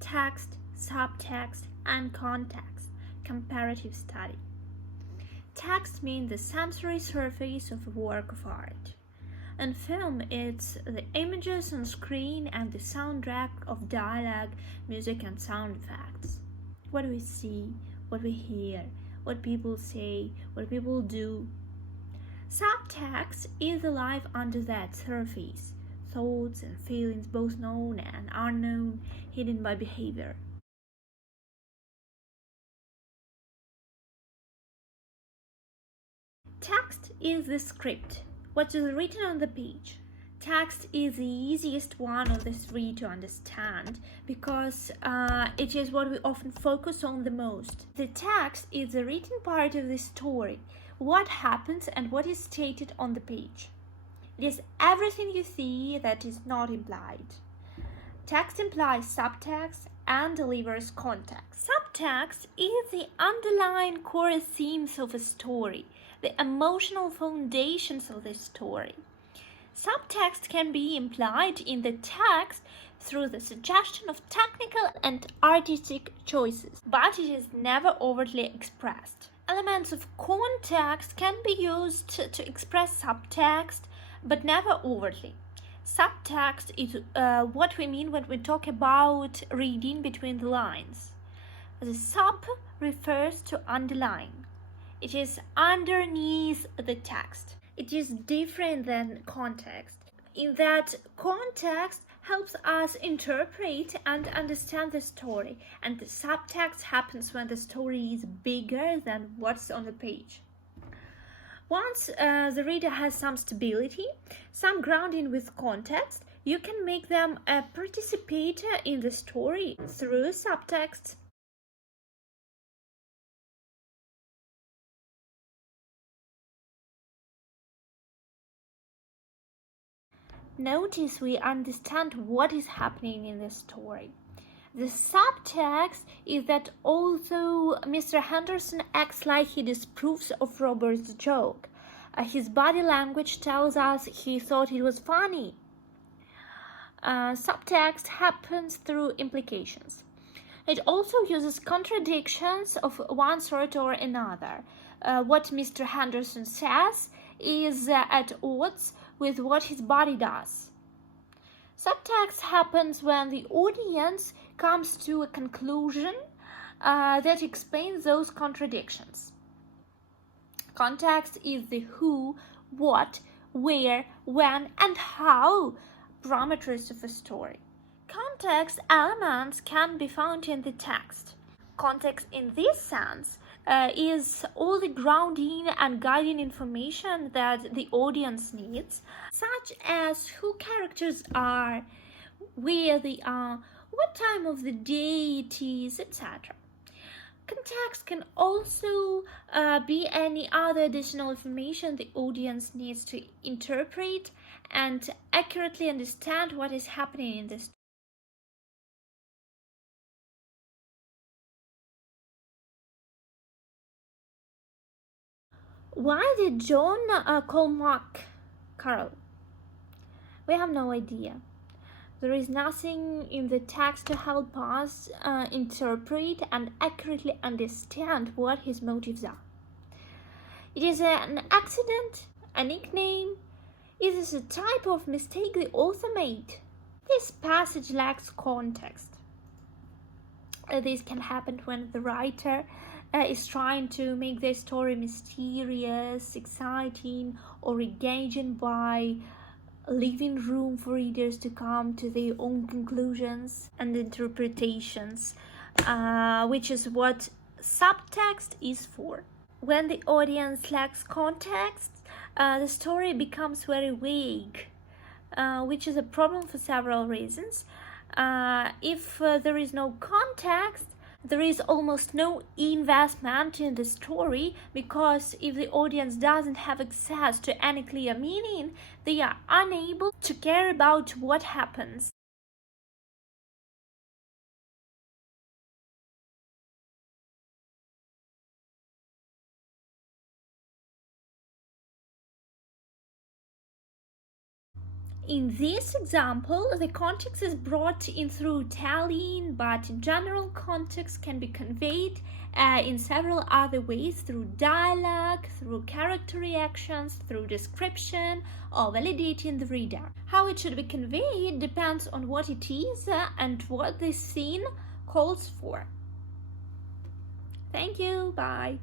Text, subtext, and context. Comparative study. Text means the sensory surface of a work of art. In film, it's the images on screen and the soundtrack of dialogue, music, and sound effects. What we see, what we hear, what people say, what people do. Subtext is the life under that surface, thoughts and feelings both known and unknown, hidden by behavior. Text is the script, what is written on the page. Text is the easiest one of the three to understand because it is what we often focus on the most. The text is the written part of the story, what happens and what is stated on the page. It is everything you see that is not implied. Text implies subtext and delivers context. Subtext is the underlying core themes of a story, the emotional foundations of the story. Subtext can be implied in the text through the suggestion of technical and artistic choices, but it is never overtly expressed. Elements of context can be used to express subtext, but never overtly. Subtext is what we mean when we talk about reading between the lines. The sub refers to underlying. It is underneath the text. It is different than context, in that context helps us interpret and understand the story, and the subtext happens when the story is bigger than what's on the page. Once the reader has some stability, some grounding with context, you can make them a participator in the story through subtext. Notice we understand what is happening in the story. The subtext is that although Mr. Henderson acts like he disapproves of Robert's joke, his body language tells us he thought it was funny. Subtext happens through implications. It also uses contradictions of one sort or another. What Mr. Henderson says is at odds with what his body does. Subtext happens when the audience comes to a conclusion that explains those contradictions. Context is the who, what, where, when, and how parameters of a story. Context elements can be found in the text. Context in this sense is all the grounding and guiding information that the audience needs, such as who characters are, where they are, what time of the day it is, etc. Context can also be any other additional information the audience needs to interpret and accurately understand what is happening in the story. Why did John call Mark Carl? We have no idea. There is nothing in the text to help us interpret and accurately understand what his motives are. It is an accident, a nickname. It is a type of mistake the author made. This passage lacks context. This can happen when the writer is trying to make their story mysterious, exciting, or engaging by leaving room for readers to come to their own conclusions and interpretations, which is what subtext is for. When the audience lacks context, the story becomes very vague, which is a problem for several reasons. If there is no context, there is almost no investment in the story, because if the audience doesn't have access to any clear meaning, they are unable to care about what happens. in this example, the context is brought in through telling, but in general, context can be conveyed in several other ways: through dialogue, through character reactions, through description, or validating the reader. How it should be conveyed depends on what it is and what the scene calls for. Thank you. Bye.